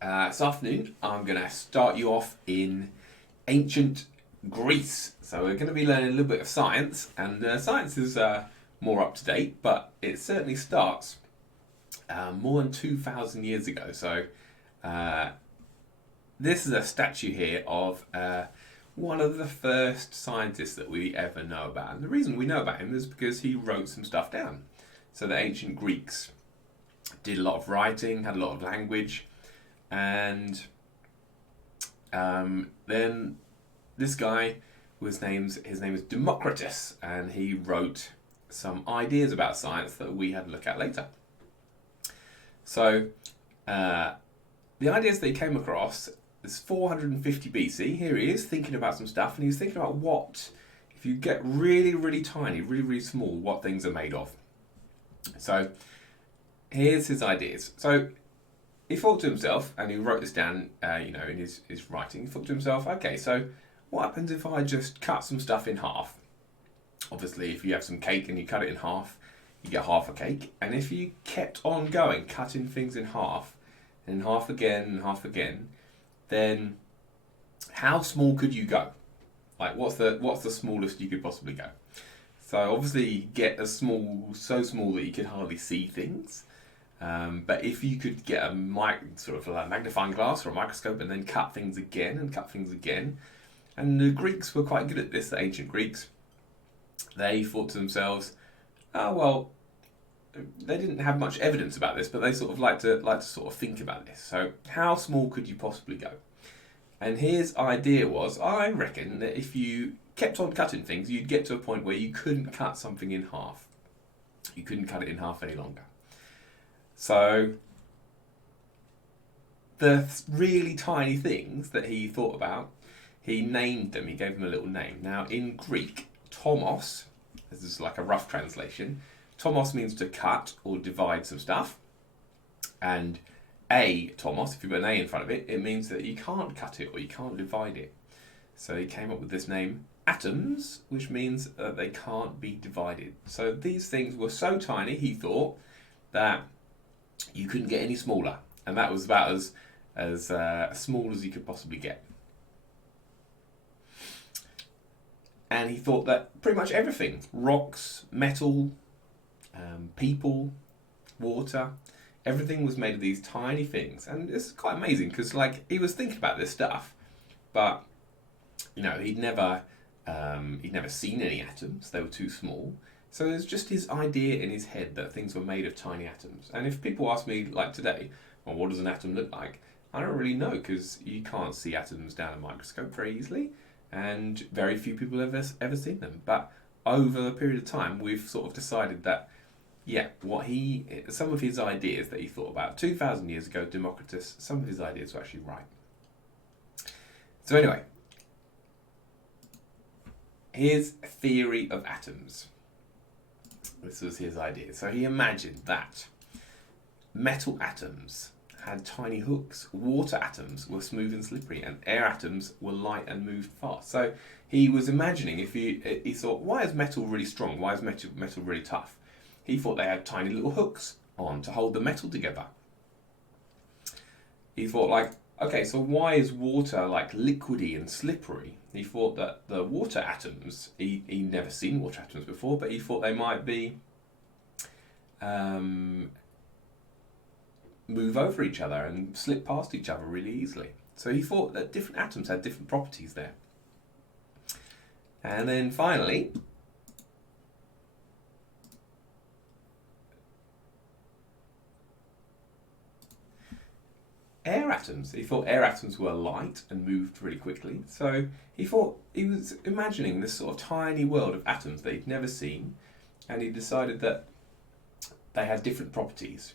This afternoon, I'm going to start you off in ancient Greece. So we're going to be learning a little bit of science, and science is more up to date, but it certainly starts more than 2,000 years ago. So uh, this is a statue here of one of the first scientists that we ever know about. And the reason we know about him is because he wrote some stuff down. So the ancient Greeks did a lot of writing, had a lot of language, and then this guy his name is Democritus, and he wrote some ideas about science that we had a look at later. So the ideas that he came across is 450 BC. Here he is thinking about some stuff, and he's thinking about what, if you get really, really tiny, really, really small, what things are made of. So here's his ideas. So he thought to himself, and he wrote this down, in his writing. He thought to himself, okay, so what happens if I just cut some stuff in half? Obviously, if you have some cake and you cut it in half, you get half a cake. And if you kept on going, cutting things in half, and half again, and half again, then how small could you go? Like, what's the smallest you could possibly go? So obviously, get so small that you could hardly see things. But if you could get a magnifying glass or a microscope and then cut things again and cut things again, and the Greeks were quite good at this, the ancient Greeks, they thought to themselves, oh well, they didn't have much evidence about this, but they sort of like to sort of think about this. So how small could you possibly go? And his idea was, I reckon that if you kept on cutting things, you'd get to a point where you couldn't cut something in half. You couldn't cut it in half any longer. So the really tiny things that he thought about, he named them. He gave them a little name. Now in Greek, tomos, this is like a rough translation, tomos means to cut or divide some stuff. And tomos, if you put an A in front of it, it means that you can't cut it or you can't divide it. So he came up with this name, atoms, which means that they can't be divided. So these things were so tiny, he thought, that you couldn't get any smaller, and that was about as small as you could possibly get. And he thought that pretty much everything, rocks, metal, people, water, everything was made of these tiny things. And it's quite amazing because, he was thinking about this stuff, but he'd never seen any atoms. They were too small. So it's just his idea in his head that things were made of tiny atoms. And if people ask me, like today, well, what does an atom look like? I don't really know, because you can't see atoms down a microscope very easily, and very few people have ever seen them. But over a period of time, we've sort of decided that, some of his ideas that he thought about 2,000 years ago, Democritus, some of his ideas were actually right. So anyway, his theory of atoms. This was his idea. So he imagined that metal atoms had tiny hooks, water atoms were smooth and slippery, and air atoms were light and moved fast. So he was imagining, he thought, why is metal really strong? Why is metal really tough? He thought they had tiny little hooks on to hold the metal together. He thought, okay, so why is water liquidy and slippery? He thought that the water atoms, he'd never seen water atoms before, but he thought they might be move over each other and slip past each other really easily. So he thought that different atoms had different properties there. And then finally, air atoms. He thought air atoms were light and moved really quickly. So he was imagining this sort of tiny world of atoms that he'd never seen, and he decided that they had different properties.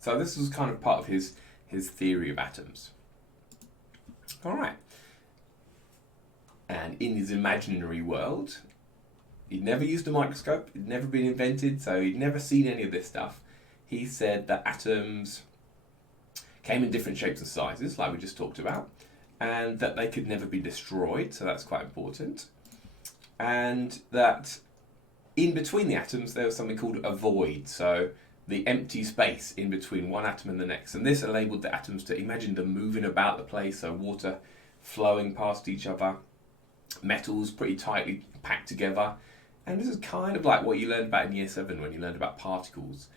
So this was kind of part of his theory of atoms. All right. And in his imaginary world, he'd never used a microscope, it'd never been invented, so he'd never seen any of this stuff. He said that atoms came in different shapes and sizes, like we just talked about, and that they could never be destroyed, so that's quite important. And that in between the atoms there was something called a void, so the empty space in between one atom and the next. And this enabled the atoms to imagine them moving about the place, so water flowing past each other, metals pretty tightly packed together. And this is kind of like what you learned about in year 7 when you learned about particles.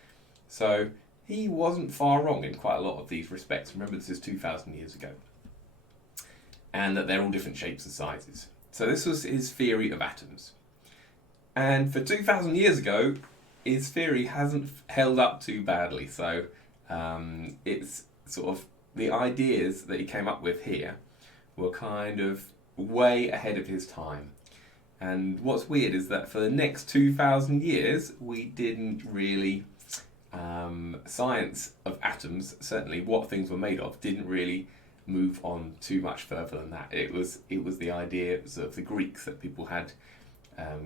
So he wasn't far wrong in quite a lot of these respects. Remember, this is 2,000 years ago. And that they're all different shapes and sizes. So this was his theory of atoms. And for 2,000 years ago, his theory hasn't held up too badly. So it's sort of the ideas that he came up with here were kind of way ahead of his time. And what's weird is that for the next 2,000 years, we didn't really, science of atoms, certainly what things were made of, didn't really move on too much further than that. It was the ideas of the Greeks that people had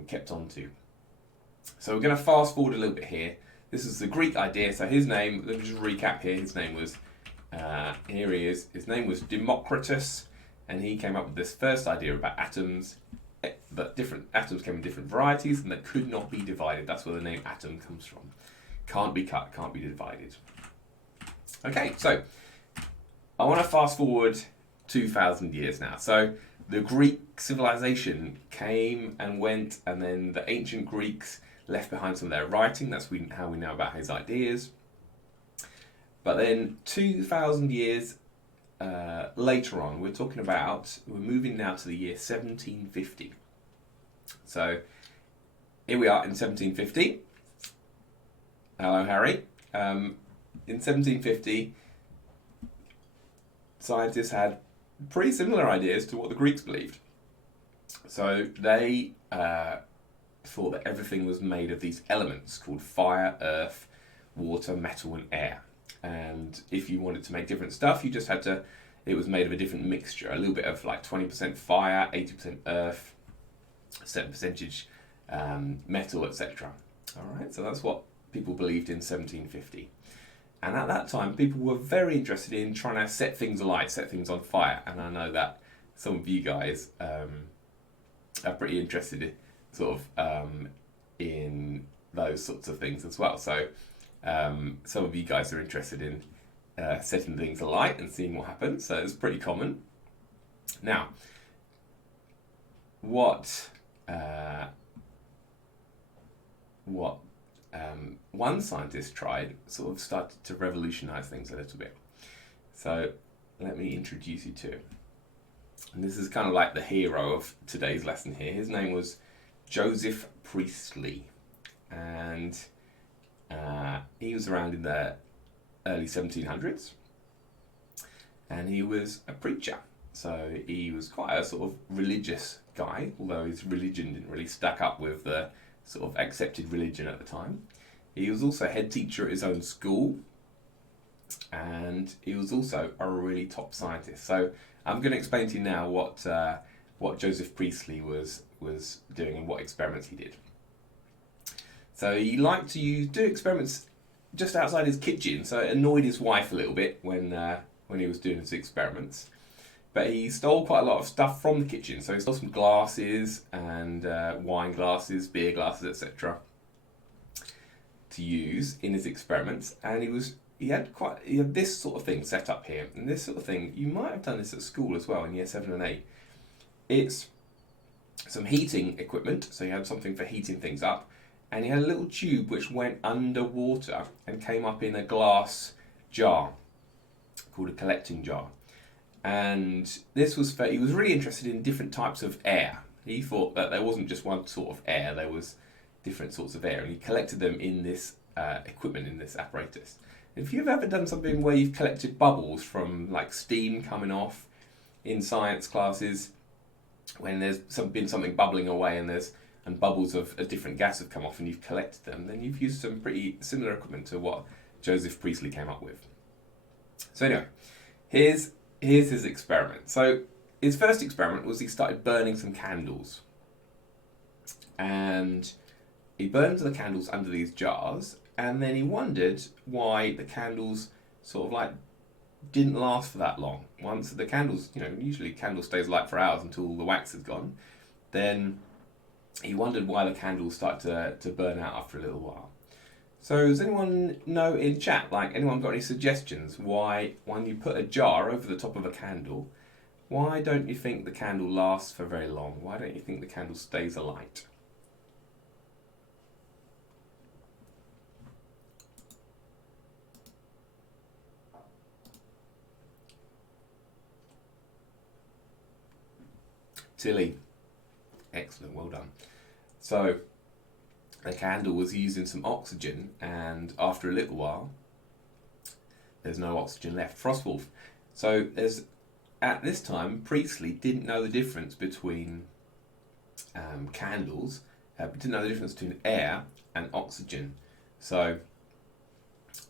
kept on to. So we're going to fast forward a little bit here. This is the Greek idea. So his name, let me just recap here. His name was, here he is. His name was Democritus, and he came up with this first idea about atoms. But different atoms came in different varieties, and that could not be divided. That's where the name atom comes from. Can't be cut, can't be divided. Okay, so I want to fast forward 2,000 years now. So the Greek civilization came and went, and then the ancient Greeks left behind some of their writing. That's how we know about his ideas. But then 2,000 years later on, we're moving now to the year 1750. So here we are in 1750. Hello, Harry. In 1750, scientists had pretty similar ideas to what the Greeks believed. So they thought that everything was made of these elements called fire, earth, water, metal, and air. And if you wanted to make different stuff, you just had to, it was made of a different mixture, a little bit of like 20% fire, 80% earth, a certain percentage metal, etc. All right, so that's what people believed in 1750. And at that time, people were very interested in trying to set things alight, set things on fire. And I know that some of you guys are pretty interested in those sorts of things as well. So some of you guys are interested in setting things alight and seeing what happens. So it's pretty common. Now, what one scientist tried sort of started to revolutionize things a little bit. So let me introduce you to him. And this is kind of like the hero of today's lesson here. His name was Joseph Priestley. And he was around in the early 1700s. And he was a preacher. So he was quite a sort of religious guy, although his religion didn't really stack up with the sort of accepted religion at the time. He was also head teacher at his own school, and he was also a really top scientist. So I'm going to explain to you now what Joseph Priestley was doing and what experiments he did. So he liked to do experiments just outside his kitchen, so it annoyed his wife a little bit when he was doing his experiments. But he stole quite a lot of stuff from the kitchen. So he stole some glasses and wine glasses, beer glasses, etc. to use in his experiments. And he had this sort of thing set up here. And this sort of thing, you might have done this at school as well in year 7 and 8. It's some heating equipment. So he had something for heating things up. And he had a little tube which went underwater and came up in a glass jar called a collecting jar. And this was he was really interested in different types of air. He thought that there wasn't just one sort of air, there was different sorts of air, and he collected them in this equipment, in this apparatus. If you've ever done something where you've collected bubbles from like steam coming off in science classes, when there's been something bubbling away and bubbles of a different gas have come off and you've collected them, then you've used some pretty similar equipment to what Joseph Priestley came up with. So anyway, here's his experiment. So his first experiment was he started burning some candles. And he burned the candles under these jars, and then he wondered why the candles sort of like didn't last for that long. Once the candles, usually candle stays light for hours until the wax is gone, then he wondered why the candles started to burn out after a little while. So does anyone know in chat, like anyone got any suggestions why when you put a jar over the top of a candle, why don't you think the candle lasts for very long? Why don't you think the candle stays alight? Tilly. Excellent, well done. So the candle was using some oxygen, and after a little while there's no oxygen left. Frostwolf. So at this time Priestley didn't know the difference between candles, didn't know the difference between air and oxygen. So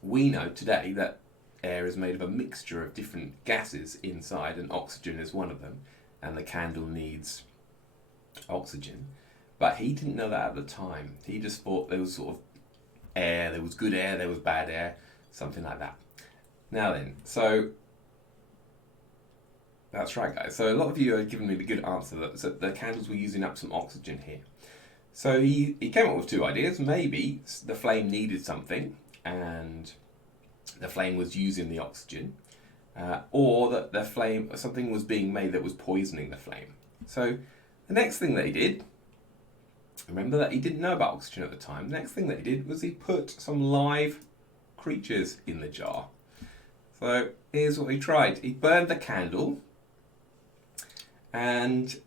we know today that air is made of a mixture of different gases inside, and oxygen is one of them, and the candle needs oxygen. But he didn't know that at the time. He just thought there was sort of air, there was good air, there was bad air, something like that. Now then, so that's right, guys. So a lot of you are giving me the good answer that the candles were using up some oxygen here. So he came up with two ideas. Maybe the flame needed something and the flame was using the oxygen, or that the flame, something was being made that was poisoning the flame. So the next thing that he did, remember that he didn't know about oxygen at the time, the next thing that he did was he put some live creatures in the jar. So here's what he tried. He burned the candle, and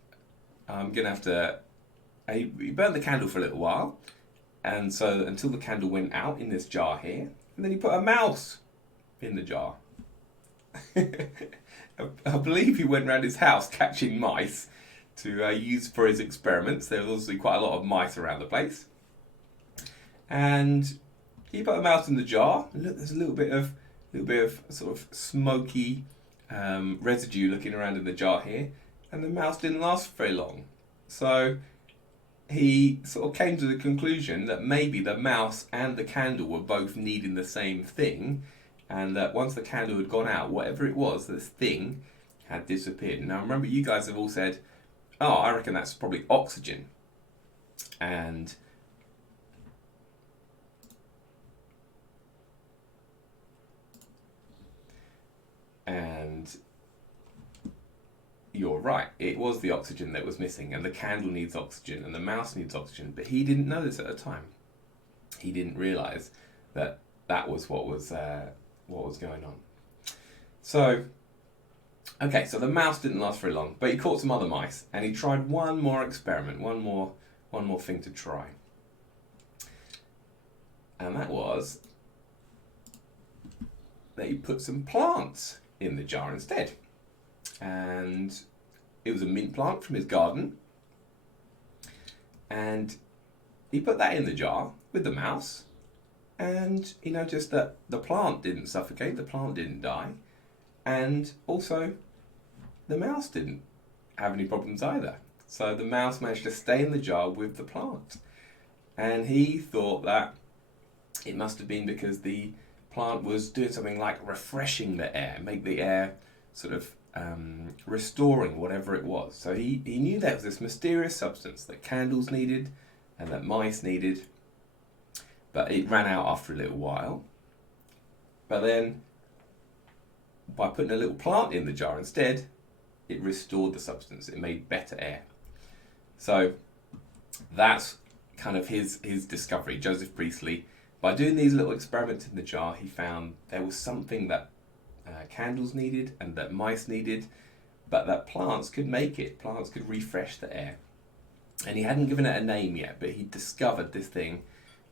I'm going to have to... He burned the candle for a little while, and so until the candle went out in this jar here, and then he put a mouse in the jar. I believe he went around his house catching mice to use for his experiments. There was also quite a lot of mice around the place. And he put a mouse in the jar, and look, there's a little bit of sort of smoky residue looking around in the jar here, and the mouse didn't last very long. So he sort of came to the conclusion that maybe the mouse and the candle were both needing the same thing, and that once the candle had gone out, whatever it was, this thing had disappeared. Now remember, you guys have all said, oh, I reckon that's probably oxygen. And you're right, it was the oxygen that was missing, and the candle needs oxygen and the mouse needs oxygen, but he didn't know this at the time. He didn't realise that that was what was going on. So okay, so the mouse didn't last very long, but he caught some other mice, and he tried one more experiment, one more thing to try. And that was that he put some plants in the jar instead. And it was a mint plant from his garden. And he put that in the jar with the mouse, and he noticed that the plant didn't suffocate, the plant didn't die, and also the mouse didn't have any problems either. So the mouse managed to stay in the jar with the plant. And he thought that it must have been because the plant was doing something like refreshing the air, make the air sort of restoring whatever it was. So he knew there was this mysterious substance that candles needed and that mice needed, but it ran out after a little while. But then, by putting a little plant in the jar instead, it restored the substance, it made better air. So that's kind of his discovery, Joseph Priestley. By doing these little experiments in the jar, he found there was something that candles needed and that mice needed, but that plants could make it. Plants could refresh the air. And he hadn't given it a name yet, but he discovered this thing,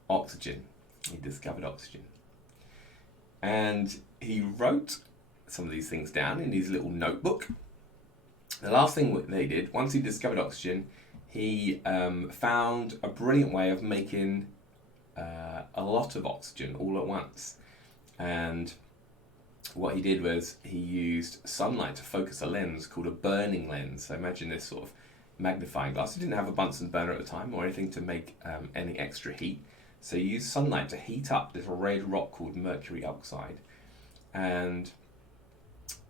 oxygen. He discovered oxygen. And he wrote some of these things down in his little notebook. The last thing that he did, once he discovered oxygen, he found a brilliant way of making a lot of oxygen all at once. And what he did was he used sunlight to focus a lens called a burning lens. So imagine this sort of magnifying glass. He didn't have a Bunsen burner at the time or anything to make any extra heat. So he used sunlight to heat up this red rock called mercury oxide. And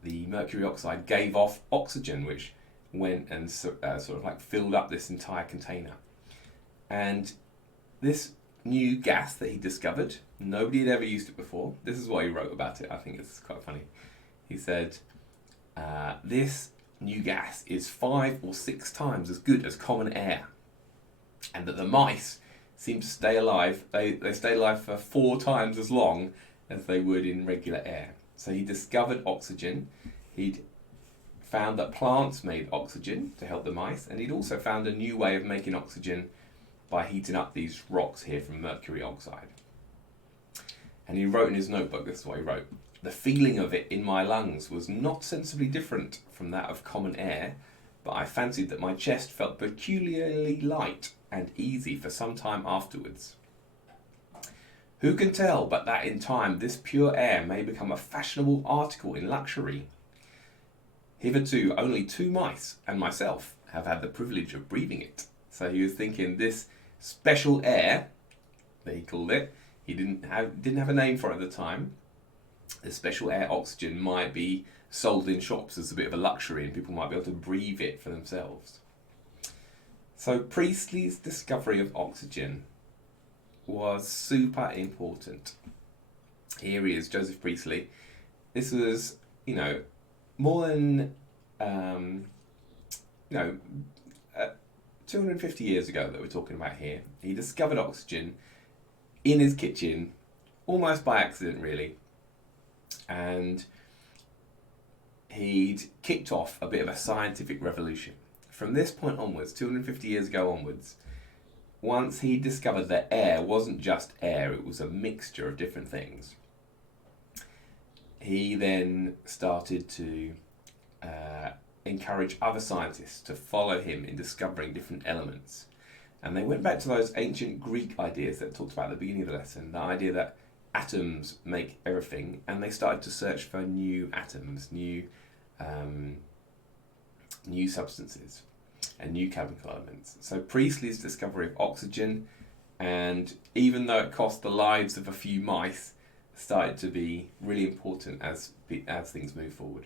the mercury oxide gave off oxygen, which went and sort of like filled up this entire container. And this new gas that he discovered. Nobody had ever used it before. This is what he wrote about it. I think it's quite funny. He said, this new gas is 5 or 6 times as good as common air, and that the mice seem to stay alive. They stay alive for 4 times as long as they would in regular air. So he discovered oxygen. He'd found that plants made oxygen to help the mice, and he'd also found a new way of making oxygen by heating up these rocks here from mercury oxide. And he wrote in his notebook, this is what he wrote: "The feeling of it in my lungs was not sensibly different from that of common air, but I fancied that my chest felt peculiarly light and easy for some time afterwards. Who can tell but that in time this pure air may become a fashionable article in luxury? Hitherto only 2 mice and myself have had the privilege of breathing it." So he was thinking this special air, that he called it, he didn't have a name for it at the time. The special air, oxygen, might be sold in shops as a bit of a luxury, and people might be able to breathe it for themselves. So Priestley's discovery of oxygen was super important. Here he is, Joseph Priestley. This was, more than 250 years ago that we're talking about here. He discovered oxygen in his kitchen, almost by accident really, and he'd kicked off a bit of a scientific revolution. From this point onwards, 250 years ago onwards, once he discovered that air wasn't just air, it was a mixture of different things, he then started to encourage other scientists to follow him in discovering different elements. And they went back to those ancient Greek ideas that I talked about at the beginning of the lesson, the idea that atoms make everything, and they started to search for new atoms, new substances, and new chemical elements. So Priestley's discovery of oxygen, and even though it cost the lives of a few mice, started to be really important as things move forward.